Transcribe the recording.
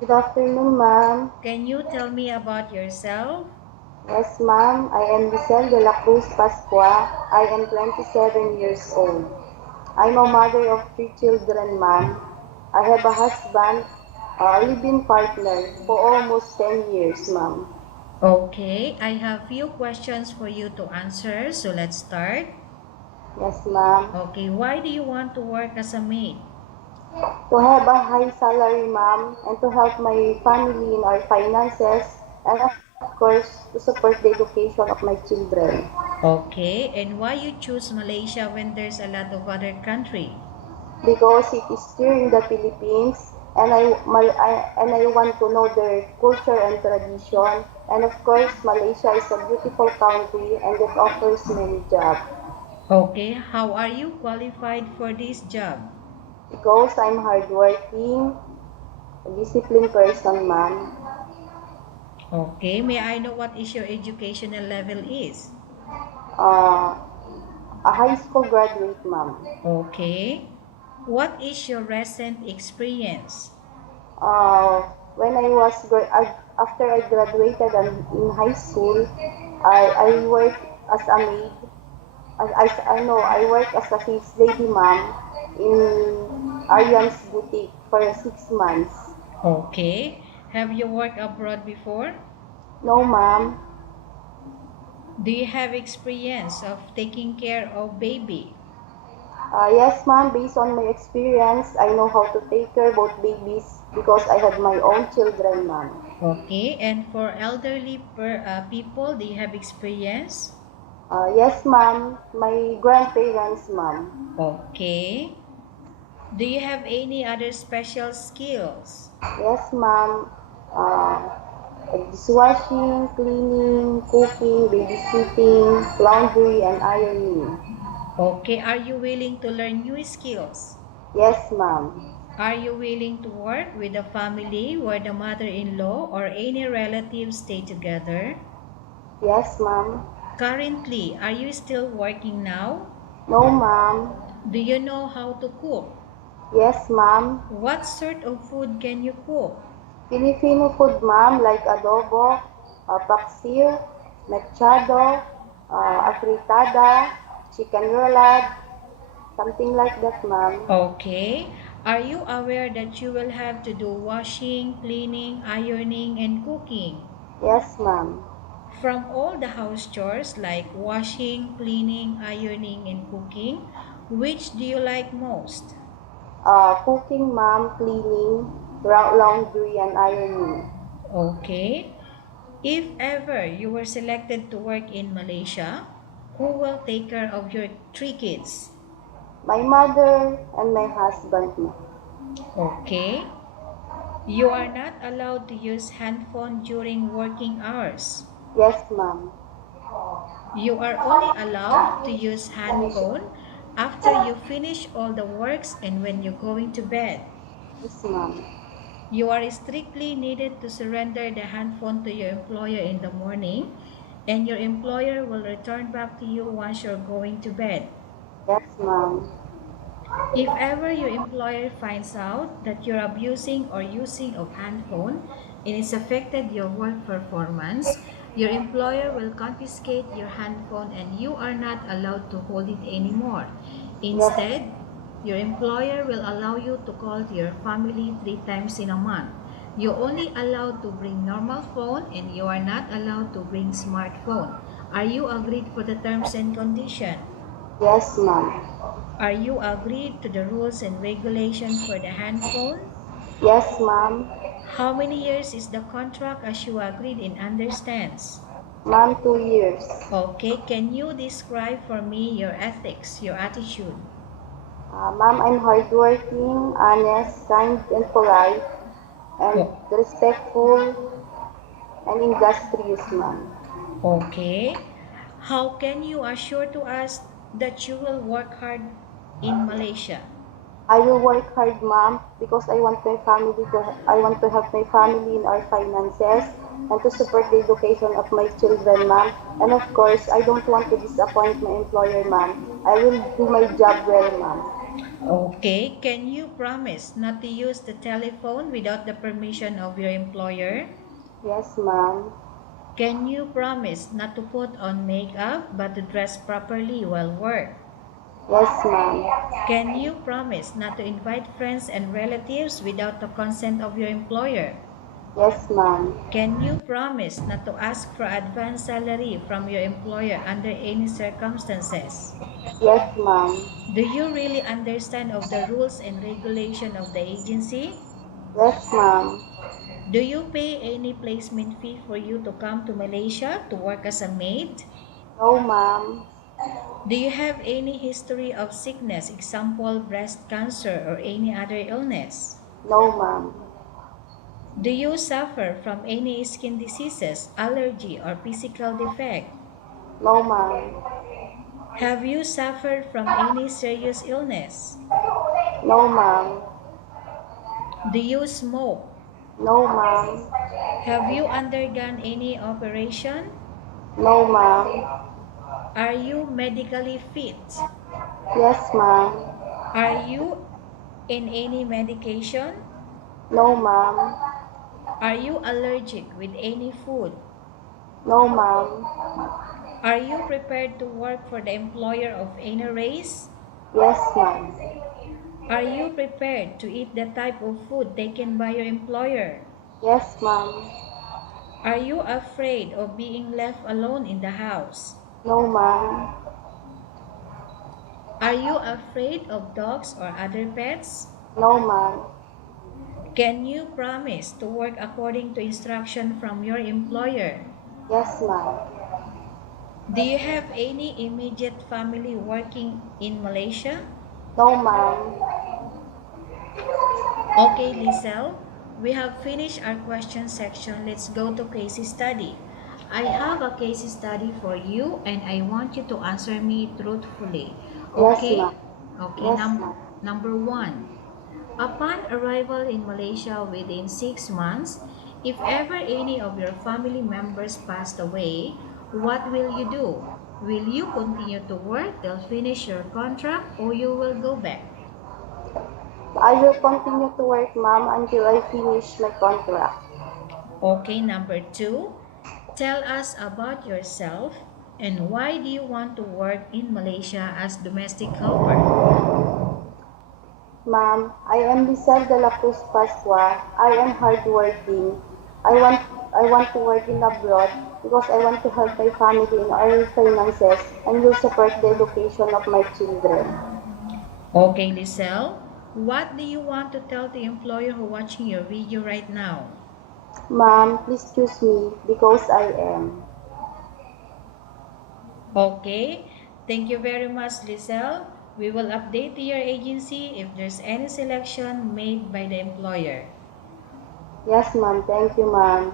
Good afternoon, ma'am. Can you tell me about yourself? Yes, ma'am. I am Giselle de la Cruz Pascua. I am 27 years old. I'm a mother of three children, ma'am. I have a husband, a living partner for almost 10 years, ma'am. Okay, I have few questions for you to answer, so let's start. Yes, ma'am. Okay, why do you want to work as a maid? To have a high salary, ma'am, and to help my family in our finances, and of course, to support the education of my children. Okay, and why you choose Malaysia when there's a lot of other country? Because it is here in the Philippines, and I want to know their culture and tradition. And of course, Malaysia is a beautiful country and it offers many jobs. Okay, how are you qualified for this job? Because I'm hardworking, a disciplined person, ma'am. Okay, may I know what is your educational level is? Uh, a high school graduate, ma'am. Okay, what is your recent experience? Uh, when after I graduated in high school, I worked as a maid. I know I work as a sales lady, ma'am, in Aryan's boutique for 6 months. Okay, have you worked abroad before? No, ma'am. Do you have experience of taking care of baby? Yes, ma'am. Based on my experience, I know how to take care both babies because I had my own children, ma'am. Okay, and for elderly people, do you have experience? Yes, ma'am. My grandparents, ma'am. Okay. Do you have any other special skills? Yes, ma'am. Uh, Dishwashing, cleaning, cooking, babysitting, laundry, and ironing. Okay, are you willing to learn new skills? Yes, ma'am. Are you willing to work with a family where the mother-in-law or any relatives stay together? Yes, ma'am. Currently, are you still working now? No, ma'am. Do you know how to cook? Yes, ma'am. What sort of food can you cook? Filipino food, ma'am, like adobo, paksiw, mechado, afritada, chicken roulade, something like that, ma'am. Okay. Are you aware that you will have to do washing, cleaning, ironing, and cooking? Yes, ma'am. From all the house chores like washing, cleaning, ironing, and cooking, which do you like most? Cooking, ma'am, cleaning, laundry, and ironing. Okay. If ever you were selected to work in Malaysia, who will take care of your three kids? My mother and my husband, ma'am. Okay. You are not allowed to use handphone during working hours. Yes, ma'am. You are only allowed to use handphone after you finish all the works and when you're going to bed. Yes, ma'am. You are strictly needed to surrender the handphone to your employer in the morning, and your employer will return back to you once you're going to bed. Yes, ma'am. If ever your employer finds out that you're abusing or using of handphone and it's affected your work performance, your employer will confiscate your handphone and you are not allowed to hold it anymore. Yes, Instead, your employer will allow you to call your family 3 times in a month. You're only allowed to bring normal phone and you are not allowed to bring smartphone. Are you agreed for the terms and condition? yes, ma'am. Are you agreed to the rules and regulation for the handphone? Yes, ma'am. How many years is the contract as you agreed and understands? Ma'am, 2 years. Okay, can you describe for me your ethics, your attitude? Ma'am, I'm hardworking, honest, kind, and polite, and Oh, respectful and industrious, ma'am. okay. How can you assure to us that you will work hard in Malaysia? I will work hard, ma'am, because I want to help my family in our finances and to support the education of my children, ma'am. And of course, I don't want to disappoint my employer, ma'am. I will do my job well, ma'am. Okay, can you promise not to use the telephone without the permission of your employer? Yes, ma'am. Can you promise not to put on makeup but to dress properly while work? Yes, ma'am. Can you promise not to invite friends and relatives without the consent of your employer? Yes, ma'am. Can you promise not to ask for advance salary from your employer under any circumstances? Yes, ma'am. Do you really understand of the rules and regulation of the agency? Yes, ma'am. Do you pay any placement fee for you to come to Malaysia to work as a maid? No, ma'am. Do you have any history of sickness, example breast cancer or any other illness? No, ma'am. Do you suffer from any skin diseases, allergy or physical defect? No, ma'am. Have you suffered from any serious illness? No, ma'am. Do you smoke? No, ma'am. Have you undergone any operation? No, ma'am. Are you medically fit? Yes, ma'am. Are you in any medication? No, ma'am. Are you allergic with any food? No, ma'am. Are you prepared to work for the employer of any race? Yes, ma'am. Are you prepared to eat the type of food taken by your employer? Yes, ma'am. Are you afraid of being left alone in the house? No, ma'am. Are you afraid of dogs or other pets? No, ma'am. Can you promise to work according to instruction from your employer? Yes, ma'am. Do you have any immediate family working in Malaysia? No, ma'am. Okay, Lizelle, we have finished our question section. Let's go to case study. I have a case study for you and I want you to answer me truthfully. Yes, Okay? ma'am. Okay, Yes, ma'am. number 1. Upon arrival in Malaysia within 6 months, if ever any of your family members passed away, what will you do? Will you continue to work till finish your contract or you will go back? I will continue to work, ma'am, until I finish my contract. Okay, number 2. Tell us about yourself and why do you want to work in Malaysia as domestic helper? Ma'am, I am Lizelle de la Cruz Pascua. I am hardworking. I want to work in abroad because I want to help my family in our finances and will support the education of my children. Okay, Lizelle, what do you want to tell the employer who watching your video right now? Ma'am, please choose me because I am. Okay, thank you very much, Lizelle. We will update to your agency if there's any selection made by the employer. Yes, ma'am. Thank you, ma'am.